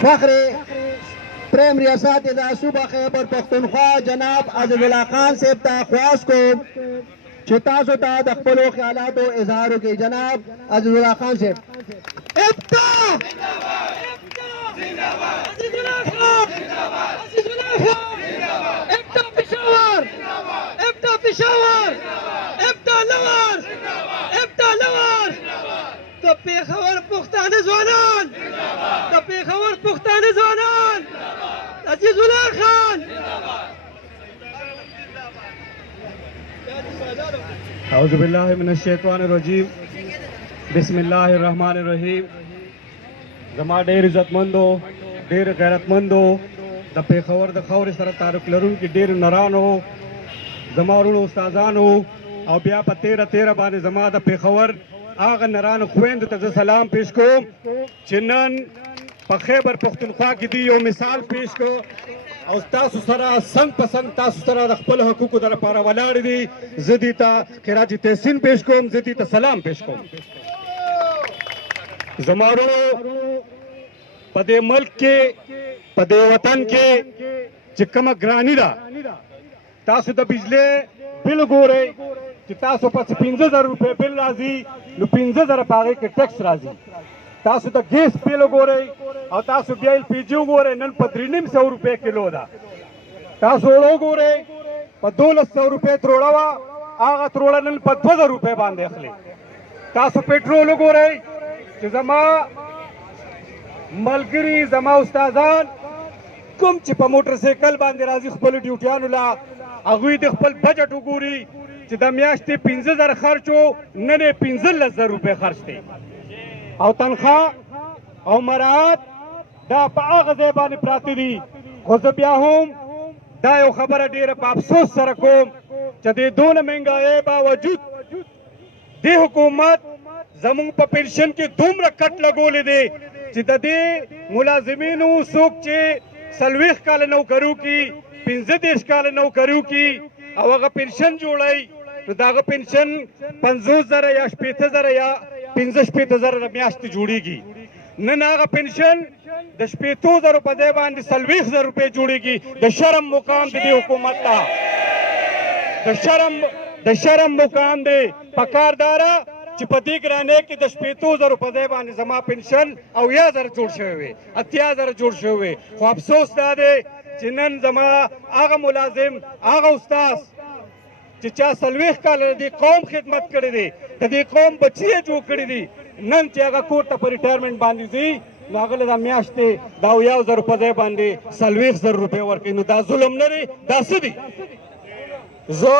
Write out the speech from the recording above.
فخر پرائمری اساتذہ صوبہ خیبر پختونخوا جناب عزیز اللہ خان صاحب ته خواست کوم چې تاسو ته د خپلو خیالاتو اظهار وکړئ. جناب عزیز الله خان صاحب. د پېښور پښتانه ځوانان د پېښور پښتانه ځوانان عزیز الله خان. اعوذ باللہ من الشیطان الرجیم بسم اللہ الرحمن الرحیم. زما ډېر عزتمندو ډېر غیرتمندو د پېښور د خاورې سره تعلق لرونکي ډېر نرانو زما وروڼو استادانو او بیا په تیره باندې زما د پېښور هغه نرانو خویندو ته زه سلام پیش کوم چې نن په خیبر پښتونخوا کې دی یو مثال پیش کو او تاسو سره څنګ په څنګ تاسو سره د خپل حقوقو د لپاره ولاړ دي. زه دې ته خراج تحسین پیش کوم، زه دې ته سلام پیش کوم. زما وروڼو په دې ملک کې په دې وطن کې چې کومه ګراني ده، تاسو د بجلی بل ګورئ چې تاسو پس 15,000 روپۍ بل راځي نو 15,000 په هغې کې ټیکس راځي. تاسو د ګیس بیل وګورئ او تاسو بیا LPG وګورئ نن په 3,500 روپۍ کیلو ده. تاسو اوړه وګورئ په 1,200 روپۍ تروړه وه، هغه تروړه نن په 2,000 روپۍ باندې اخلي. تاسو پټرول وګورئ چې زما ملګري زما استادان کوم چې په موټر سایکل باندې راځي خپلو ډیوټیانو له هغوی د خپل بجټ وګوري چې د میاشتې 15,000 خرچ و نن یې 15,000 روپۍ خرچ دی او تنخواه او مراعات دا په هغه ځای باندې پراته دي. خو زه بیا هم دا یو خبره ډېره په افسوس سره کوم چې د دونه مهنګایۍ باوجود دې حکومت زموږ په پنشن کې دومره کټ لګولی دی چې د دې ملازمینو څوک چې 40 کاله نوکري وکړي 15 کاله نوکري وکړي او هغه پنشن جوړوي نو د هغه پنشن 50,000 یا 60,000 یا 15,000 میاشتې جوړیږي. نن هغه پنشن د 60,000 په ځای باندې 40,000 روپۍ جوړیږي. د شرم مقام دی حکومت ته، د شرم مقام دی. پکار داره چې په دې ګرانۍ کې د 60,000 په ځای باندې زما پنشن 80,000 جوړ شوی وي، 80,000 جوړ شوی وي. خو افسوس دا دی چې نن زما هغه ملازم هغه استاد چې چا 40 کاله د قوم خدمت کړی دی، د دې قوم بچي یې جوړ کړي دي، نن چې هغه کور ته په ریټایرمنټ باندې ځي نو هغه له دا میاشتې د 80,000 په ځای باندې 40,000 روپۍ ورکوي. نو دا ظلم نه دی، دا څه دی؟ زه